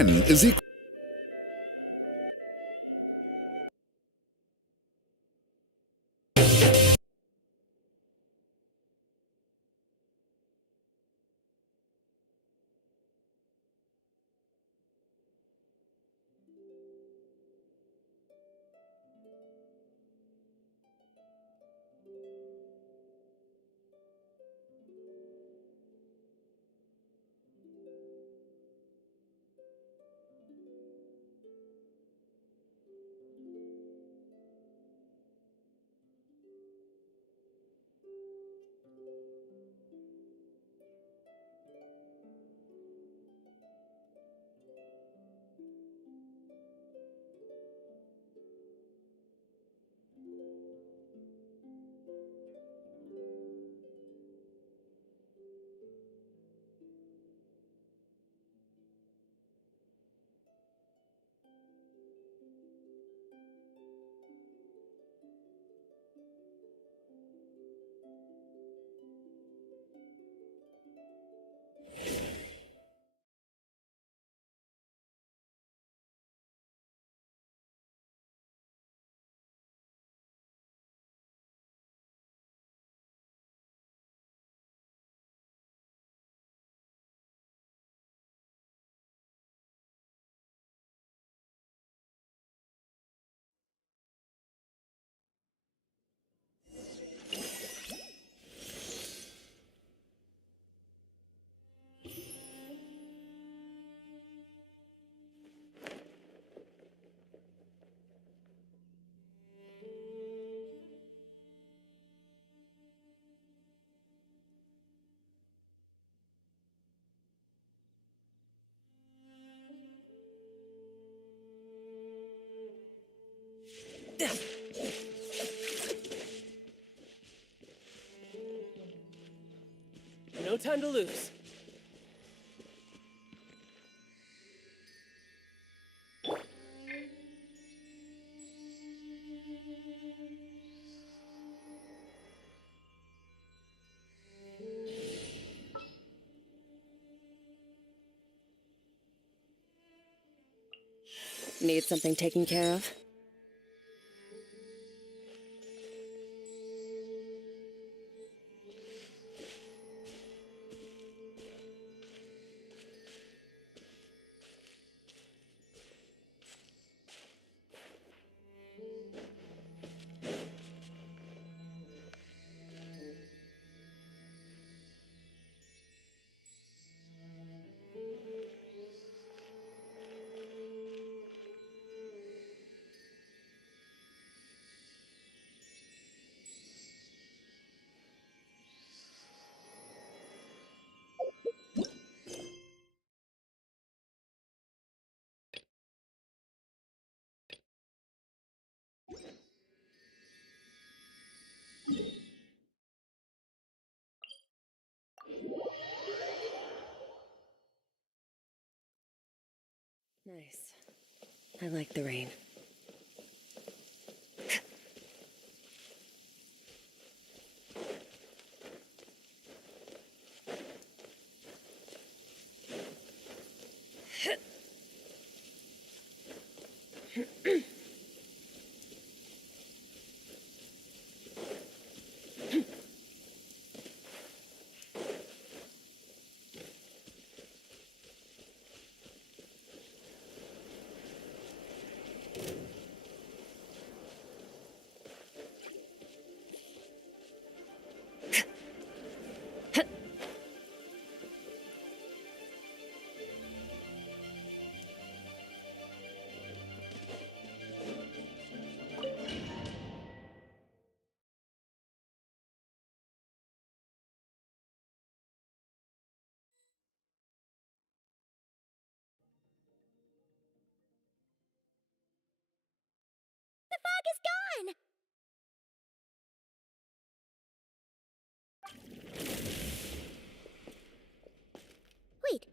N is equal. No time to lose. Need something taken care of? Nice. I like the rain. The fog is gone! Wait,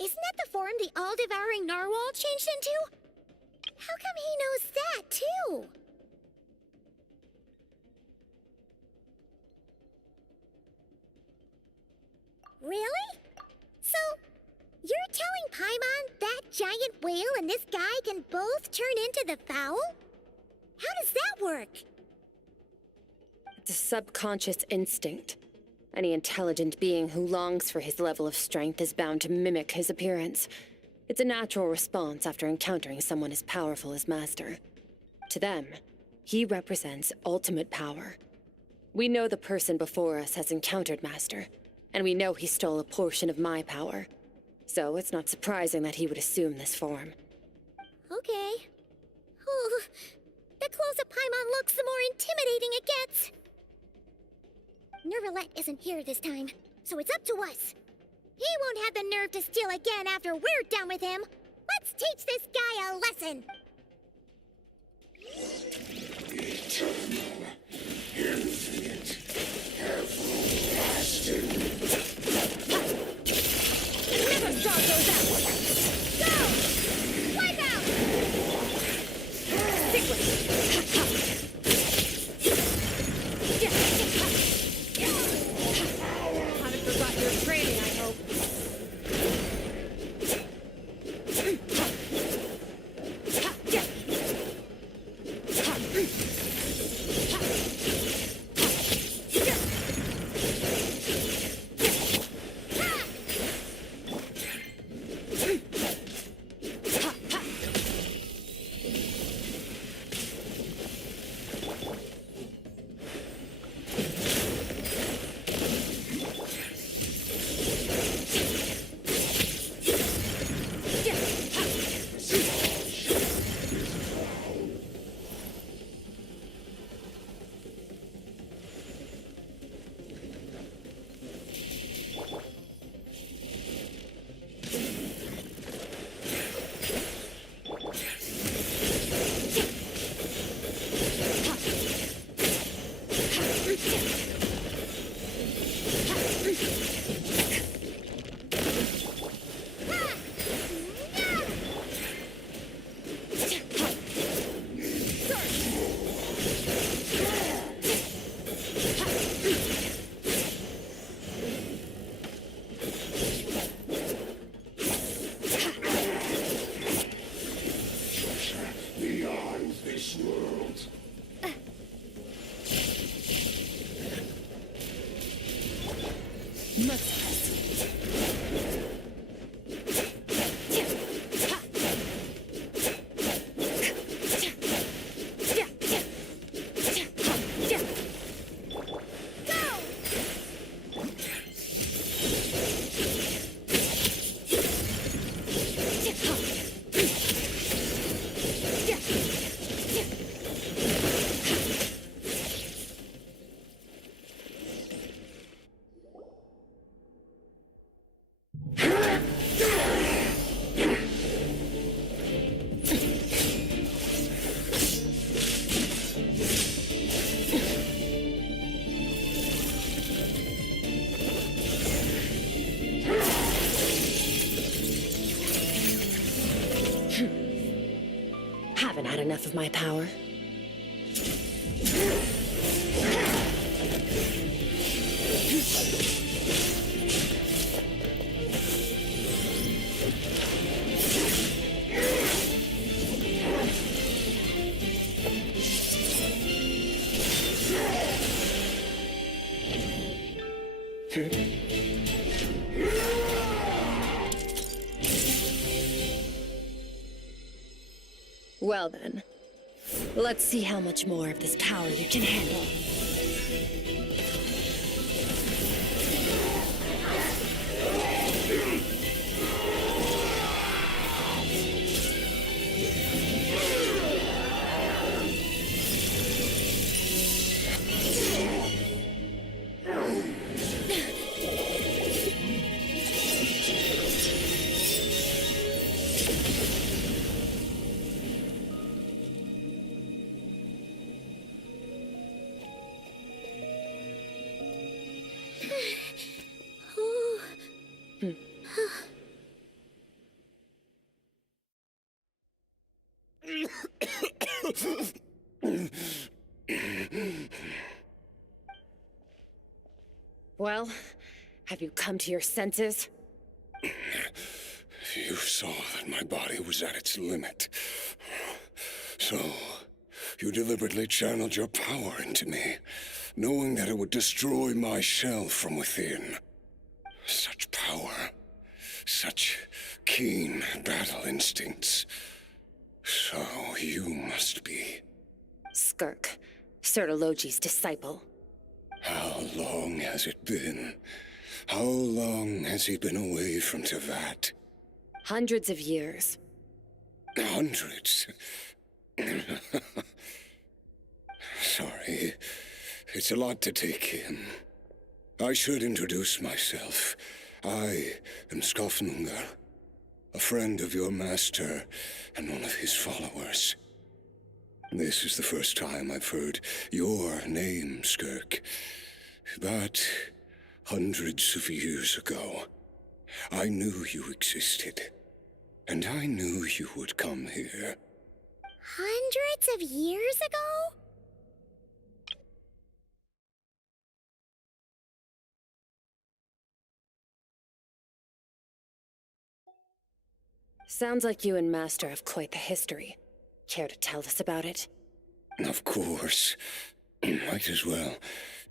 isn't that the form the all-devouring narwhal changed into? How come he knows that, too? Really? So, you're telling Paimon that giant whale and this guy can both turn into the fowl? How does that work? It's a subconscious instinct. Any intelligent being who longs for his level of strength is bound to mimic his appearance. It's a natural response after encountering someone as powerful as Master. To them, he represents ultimate power. We know the person before us has encountered Master, and we know he stole a portion of my power. So it's not surprising that he would assume this form. Okay. Ooh, the closer Paimon looks, the more intimidating it gets. Nervalette isn't here this time, so it's up to us. He won't have the nerve to steal again after we're done with him. Let's teach this guy a lesson. Eternal, infinite, everlasting. Never start those out! Go! Wipe out! Stick with me! Haven't forgotten your training, I hope. Beyond this world. Haven't had enough of my power. Well then, let's see how much more of this power you can handle. Well, have you come to your senses? You saw that my body was at its limit. So, you deliberately channeled your power into me, knowing that it would destroy my shell from within. Such power, such keen battle instincts. So you must be... Skirk, Sertologi's disciple. How long has it been? How long has he been away from Tevat? Hundreds of years. Hundreds? Sorry, it's a lot to take in. I should introduce myself. I am Skofnungar, a friend of your master and one of his followers. This is the first time I've heard your name, Skirk. But hundreds of years ago, I knew you existed. And I knew you would come here. Hundreds of years ago? Sounds like you and Master have quite the history. Care to tell us about it? Of course. Might as well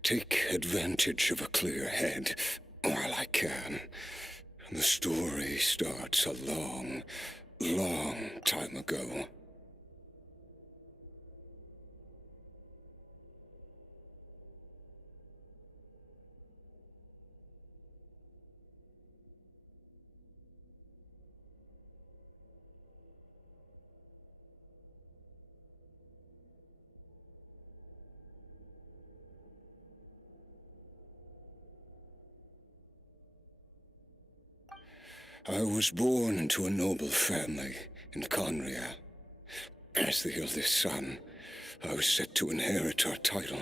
take advantage of a clear head while I can. The story starts a long, long time ago. I was born into a noble family in Conria. As the eldest son, I was set to inherit our title.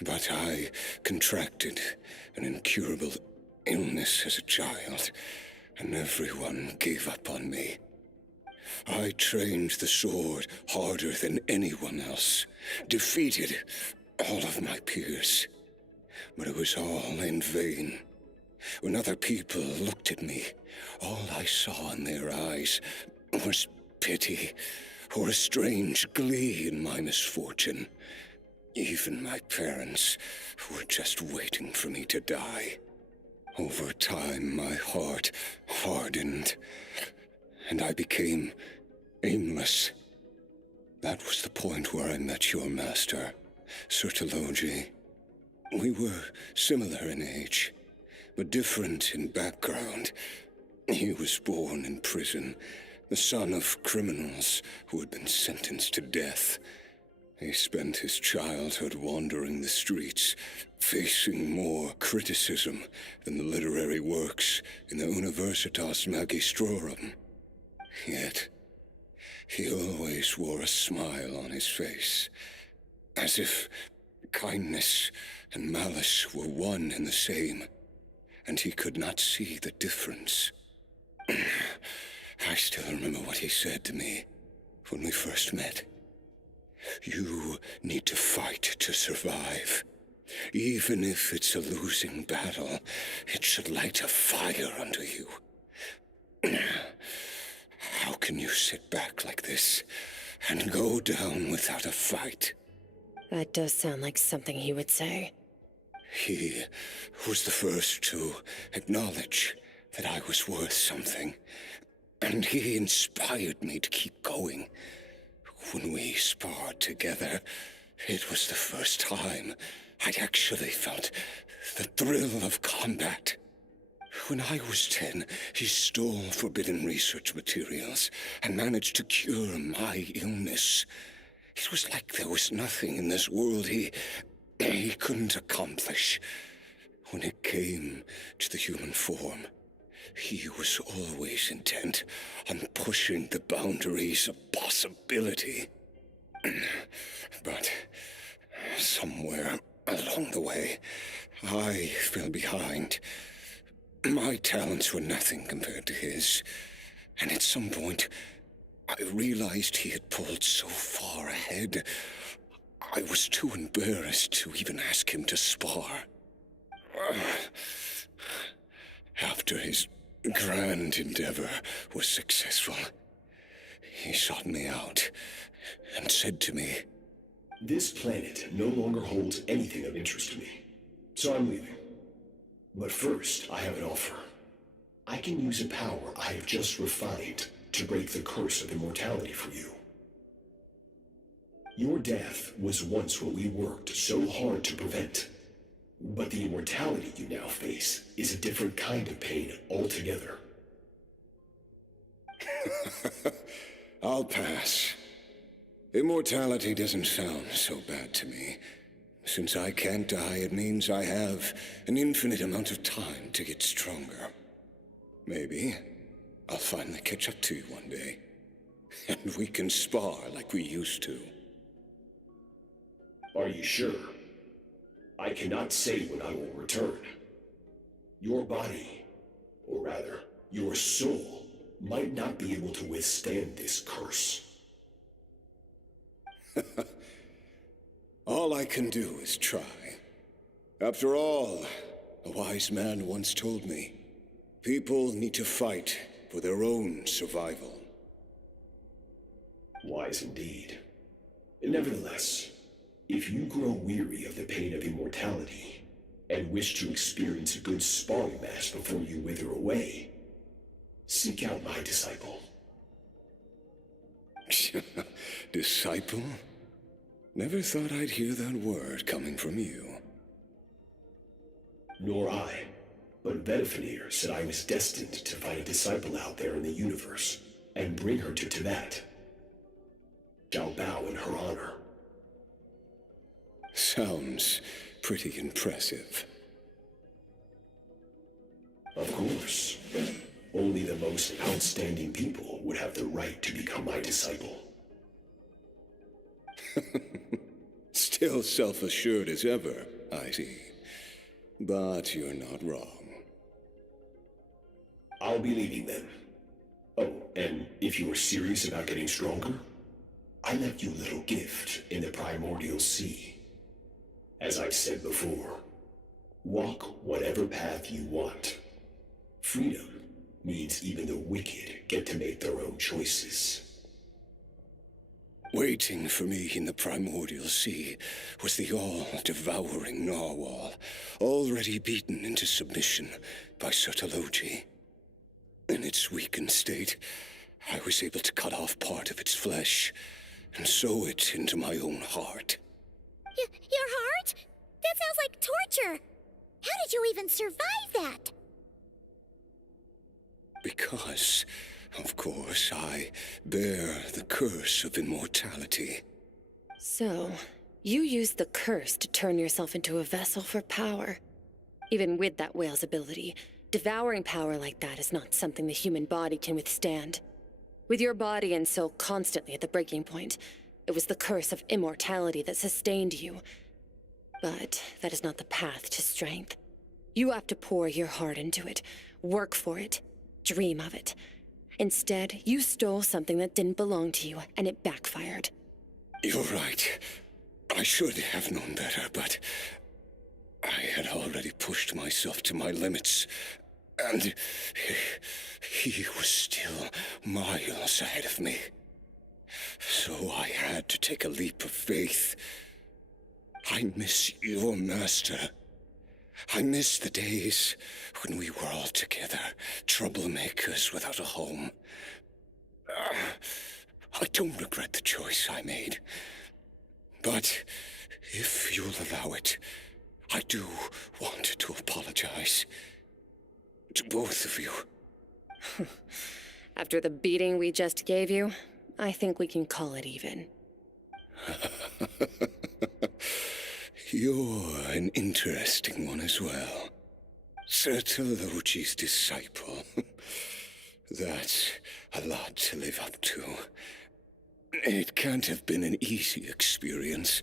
But I contracted an incurable illness as a child, and everyone gave up on me. I trained the sword harder than anyone else, defeated all of my peers. But it was all in vain. When other people looked at me, all I saw in their eyes was pity or a strange glee in my misfortune. Even my parents were just waiting for me to die. Over time, my heart hardened, and I became aimless. That was the point where I met your master, Sertologi. We were similar in age, but different in background. He was born in prison, the son of criminals who had been sentenced to death. He spent his childhood wandering the streets, facing more criticism than the literary works in the Universitas Magistrorum. Yet, he always wore a smile on his face, as if kindness and malice were one and the same, and he could not see the difference. I still remember what he said to me when we first met. You need to fight to survive. Even if it's a losing battle, it should light a fire under you. How can you sit back like this and go down without a fight? That does sound like something he would say. He was the first to acknowledge that I was worth something, and he inspired me to keep going. When we sparred together, it was the first time I'd actually felt the thrill of combat. When I was 10, he stole forbidden research materials and managed to cure my illness. It was like there was nothing in this world he couldn't accomplish. When it came to the human form, he was always intent on pushing the boundaries of possibility. But somewhere along the way, I fell behind. My talents were nothing compared to his, and at some point, I realized he had pulled so far ahead, I was too embarrassed to even ask him to spar. After his grand endeavor was successful. He sought me out and said to me, "This planet no longer holds anything of interest to me, so I'm leaving. But first, I have an offer. I can use a power I have just refined to break the curse of immortality for you. Your death was once what we worked so hard to prevent. But the immortality you now face is a different kind of pain altogether." I'll pass. Immortality doesn't sound so bad to me. Since I can't die, it means I have an infinite amount of time to get stronger. Maybe I'll finally catch up to you one day, and we can spar like we used to. Are you sure? I cannot say when I will return. Your body, or rather, your soul, might not be able to withstand this curse. All I can do is try. After all, a wise man once told me, people need to fight for their own survival. Wise indeed. Nevertheless, if you grow weary of the pain of immortality, and wish to experience a good sparring match before you wither away, seek out my disciple. Disciple? Never thought I'd hear that word coming from you. Nor I, but Vedifenir said I was destined to find a disciple out there in the universe, and bring her to Tibet. Shall bow in her honor. Sounds pretty impressive. Of course. Only the most outstanding people would have the right to become my disciple. Still self-assured as ever, I see. But you're not wrong. I'll be leaving then. Oh, and if you are serious about getting stronger, I left you a little gift in the primordial sea. As I've said before, walk whatever path you want. Freedom means even the wicked get to make their own choices. Waiting for me in the primordial sea was the all-devouring narwhal, already beaten into submission by Sertologi. In its weakened state, I was able to cut off part of its flesh and sew it into my own heart. Your heart? That sounds like torture. How did you even survive that? Because, of course, I bear the curse of immortality. So, you used the curse to turn yourself into a vessel for power. Even with that whale's ability, devouring power like that is not something the human body can withstand. With your body and soul constantly at the breaking point, it was the curse of immortality that sustained you. But that is not the path to strength. You have to pour your heart into it, work for it, dream of it. Instead, you stole something that didn't belong to you, and it backfired. You're right. I should have known better, but I had already pushed myself to my limits, and he was still miles ahead of me. So I had to take a leap of faith. I miss your master. I miss the days when we were all together, troublemakers without a home. I don't regret the choice I made. But if you'll allow it, I do want to apologize. To both of you. After the beating we just gave you, I think we can call it even. You're an interesting one as well. Sertologi's disciple. That's a lot to live up to. It can't have been an easy experience.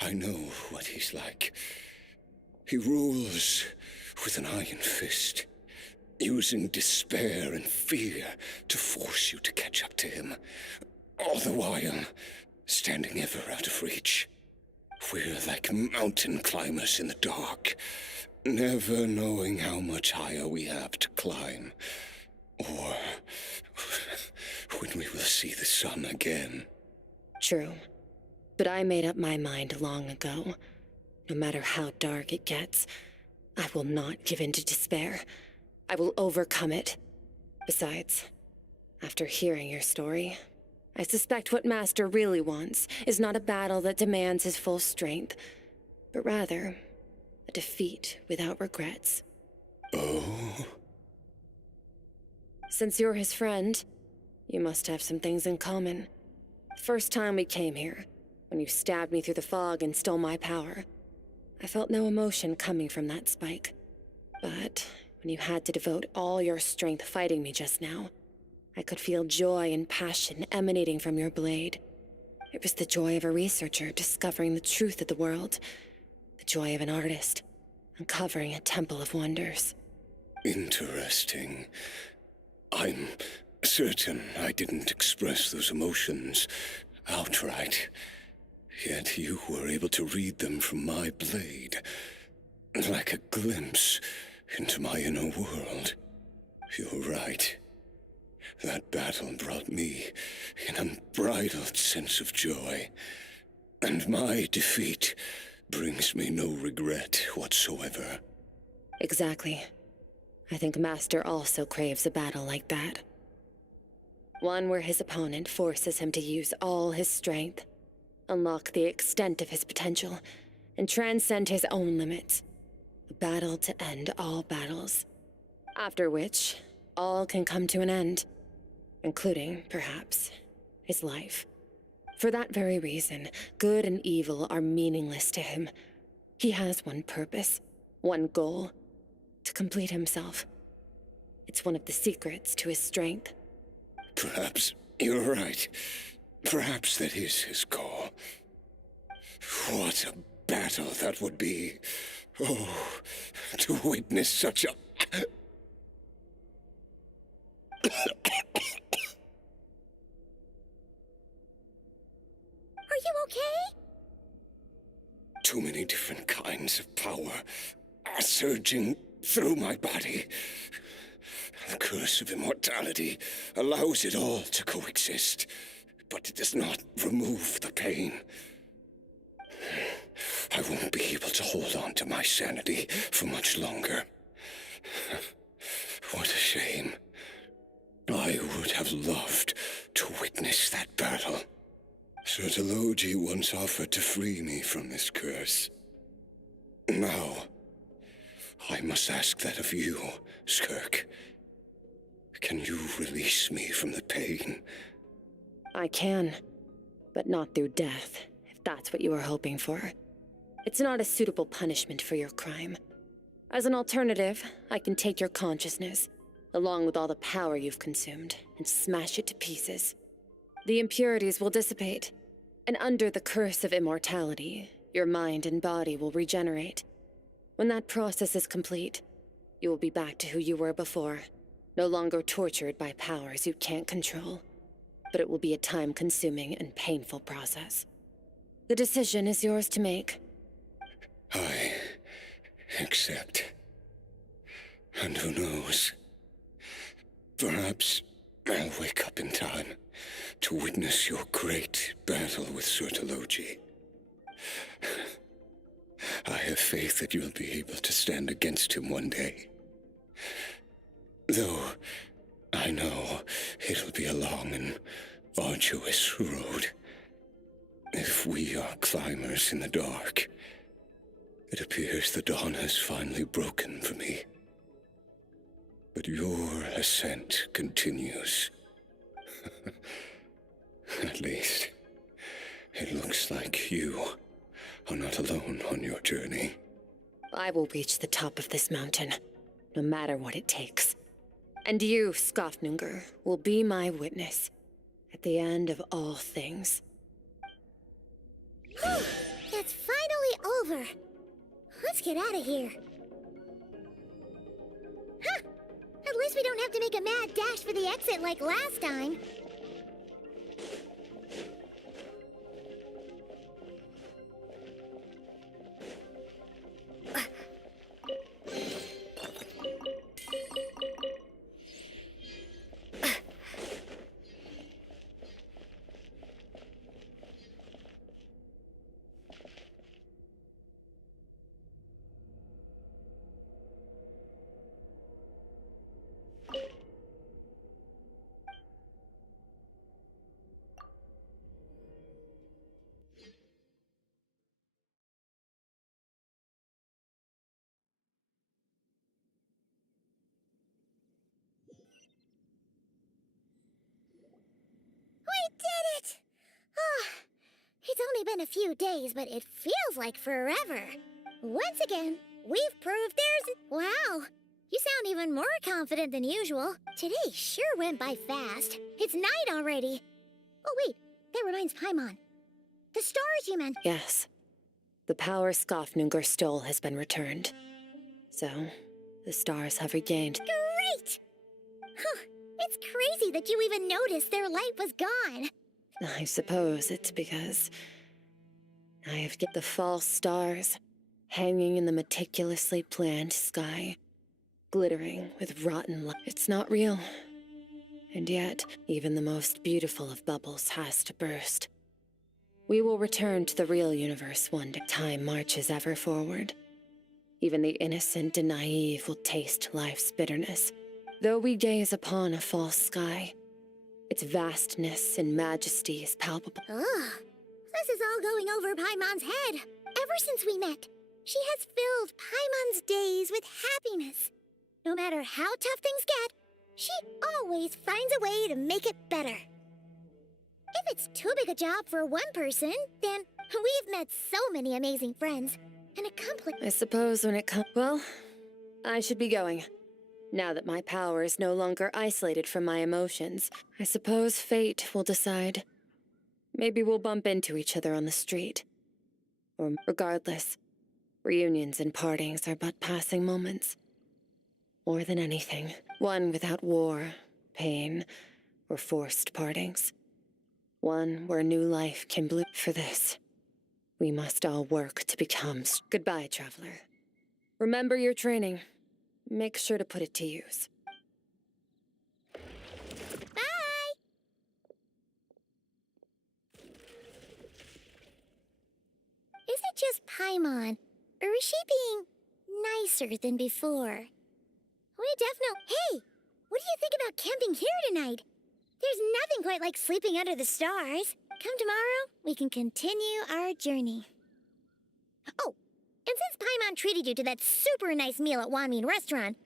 I know what he's like. He rules with an iron fist, using despair and fear to force you to catch up to him, all the while standing ever out of reach. We're like mountain climbers in the dark, Never knowing how much higher we have to climb, or when we will see the sun again. True. But I made up my mind long ago. No matter how dark it gets, I will not give in to despair. I will overcome it. Besides, after hearing your story, I suspect what Master really wants is not a battle that demands his full strength, but rather a defeat without regrets. Oh? Since you're his friend, you must have some things in common. First time we came here, when you stabbed me through the fog and stole my power, I felt no emotion coming from that spike. But when you had to devote all your strength fighting me just now, I could feel joy and passion emanating from your blade. It was the joy of a researcher discovering the truth of the world, the joy of an artist uncovering a temple of wonders. Interesting. I'm certain I didn't express those emotions outright. Yet you were able to read them from my blade, like a glimpse into my inner world. You're right. That battle brought me an unbridled sense of joy, and my defeat brings me no regret whatsoever. Exactly. I think Master also craves a battle like that. One where his opponent forces him to use all his strength, unlock the extent of his potential, and transcend his own limits. A battle to end all battles. After which, all can come to an end, including, perhaps, his life. For that very reason, good and evil are meaningless to him. He has one purpose, one goal: to complete himself. It's one of the secrets to his strength. Perhaps you're right. Perhaps that is his goal. What a battle that would be. Oh, to witness such a... Are you okay? Too many different kinds of power are surging through my body. The curse of immortality allows it all to coexist, but it does not remove the pain. I won't be able to hold on to my sanity for much longer. What a shame. I would have loved to witness that battle. Sertologi once offered to free me from this curse. Now, I must ask that of you, Skirk. Can you release me from the pain? I can, but not through death, if that's what you were hoping for. It's not a suitable punishment for your crime. As an alternative, I can take your consciousness, along with all the power you've consumed, and smash it to pieces. The impurities will dissipate, and under the curse of immortality, your mind and body will regenerate. When that process is complete, you will be back to who you were before, no longer tortured by powers you can't control. But it will be a time-consuming and painful process. The decision is yours to make. I accept. And who knows? Perhaps I'll wake up in time to witness your great battle with Sertologi. I have faith that you'll be able to stand against him one day. Though I know it'll be a long and arduous road. If we are climbers in the dark, it appears the dawn has finally broken for me. But your ascent continues. At least, it looks like you are not alone on your journey. I will reach the top of this mountain, no matter what it takes. And you, Skofnunger, will be my witness at the end of all things. It's finally over. Let's get out of here. Huh! At least we don't have to make a mad dash for the exit like last time. been a few days, but it feels like forever. Once again, we've proved there's... Wow, you sound even more confident than usual. Today sure went by fast. It's night already. Oh wait, that reminds Paimon. The stars you meant. Yes. The power Skafnungur stole has been returned. So, the stars have regained. Great! Huh, it's crazy that you even noticed their light was gone. I suppose it's because I have get the false stars hanging in the meticulously planned sky, glittering with rotten light. It's not real. And yet, even the most beautiful of bubbles has to burst. We will return to the real universe one day. Time marches ever forward. Even the innocent and naive will taste life's bitterness. Though we gaze upon a false sky, its vastness and majesty is palpable. Ugh, this is all going over Paimon's head. Ever since we met, she has filled Paimon's days with happiness. No matter how tough things get, she always finds a way to make it better. If it's too big a job for one person, then we've met so many amazing friends and accomplished... I suppose when it comes... Well, I should be going. Now that my power is no longer isolated from my emotions, I suppose fate will decide. Maybe we'll bump into each other on the street. Or regardless, reunions and partings are but passing moments. More than anything, one without war, pain, or forced partings. One where new life can bloom. For this, we must all work to become... Goodbye, traveler. Remember your training. Make sure to put it to use. Bye! Is it just Paimon, or is she being nicer than before? We definitely... Hey! What do you think about camping here tonight? There's nothing quite like sleeping under the stars. Come tomorrow, we can continue our journey. Oh, and since Paimon treated you to that super nice meal at Wanmin Restaurant,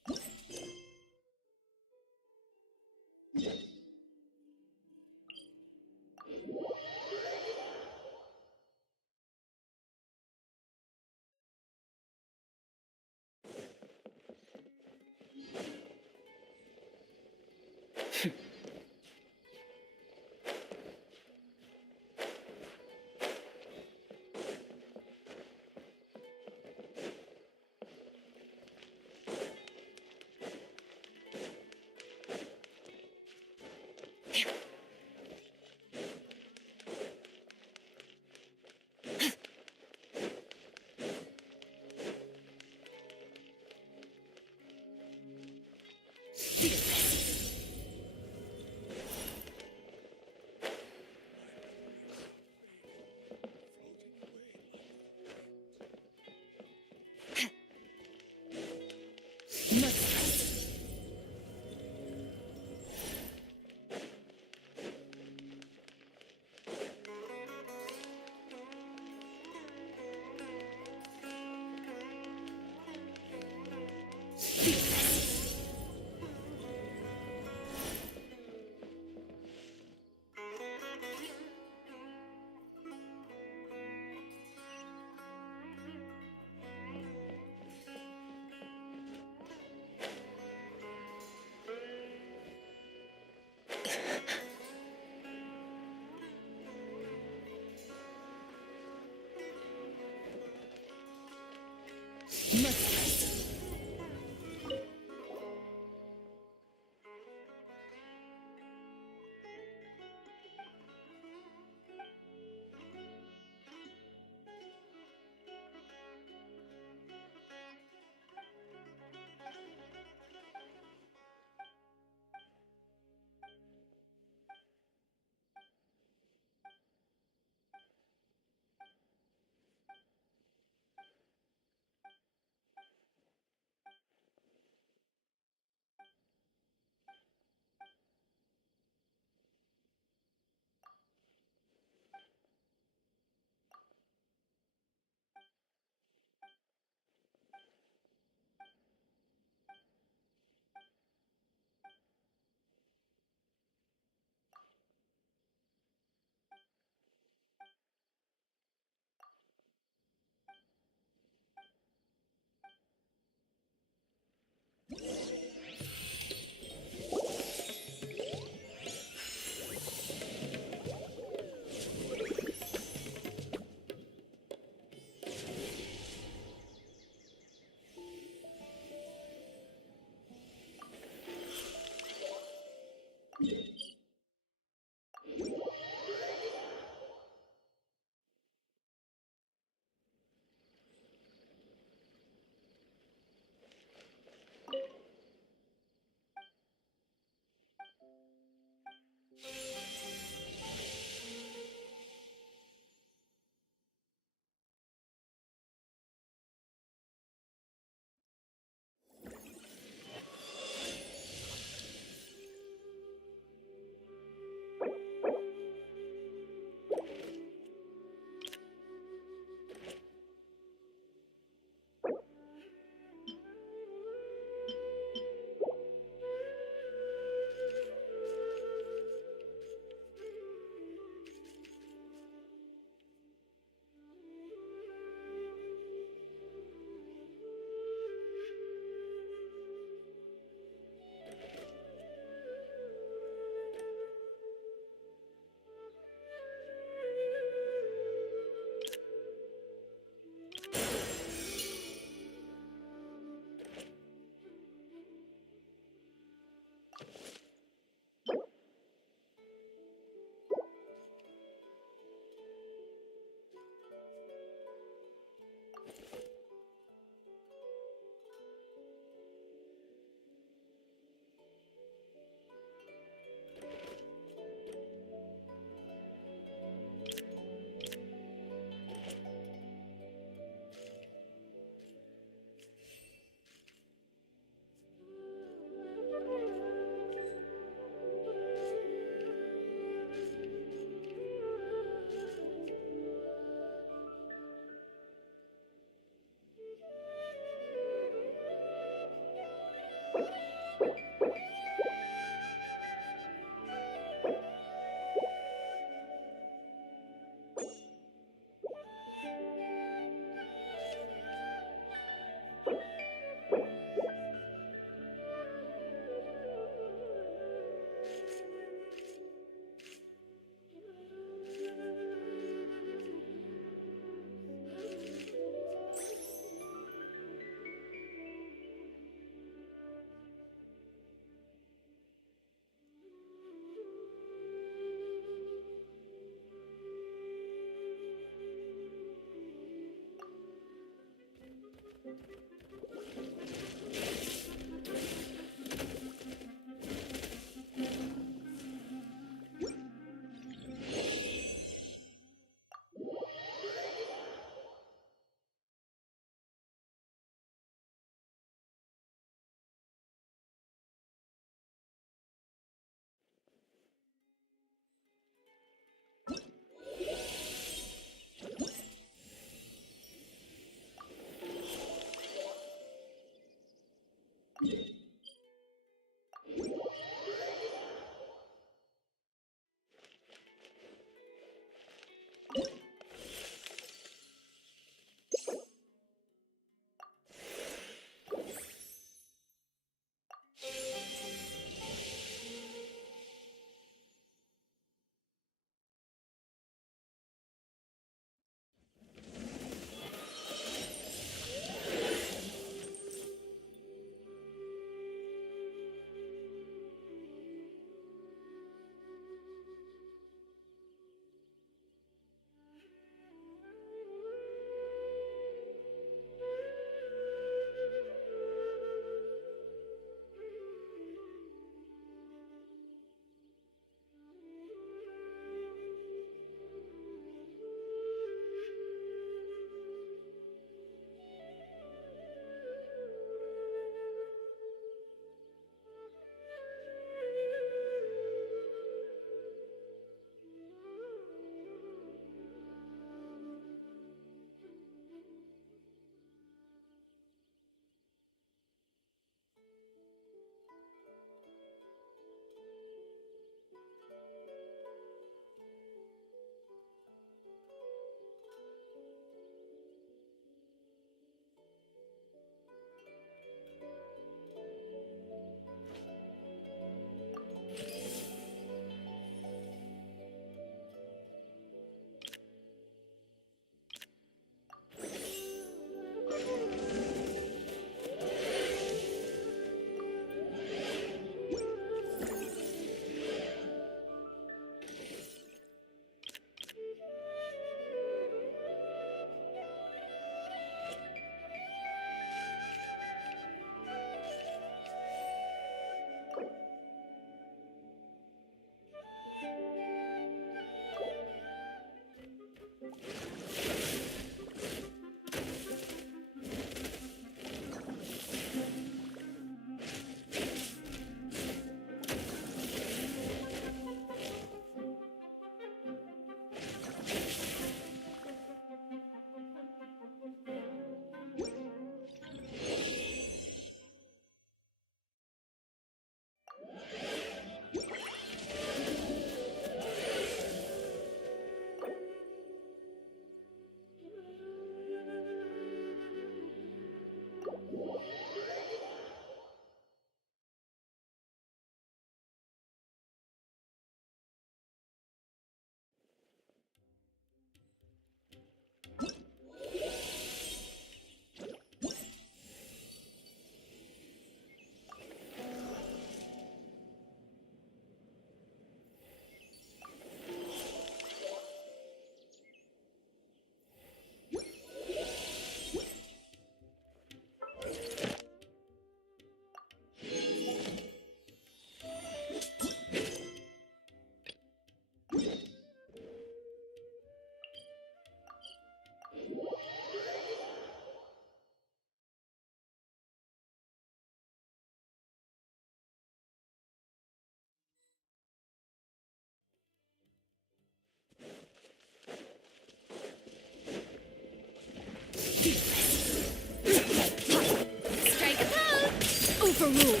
Strike a pose! Overruled!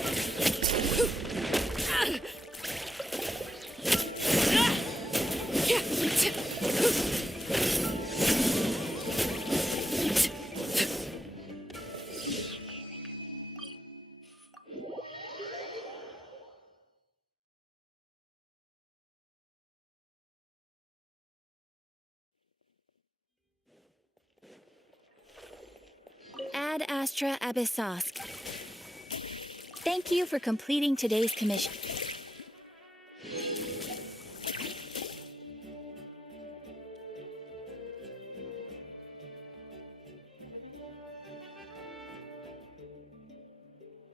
Ad Astra Abyssosk. Thank you for completing today's commission.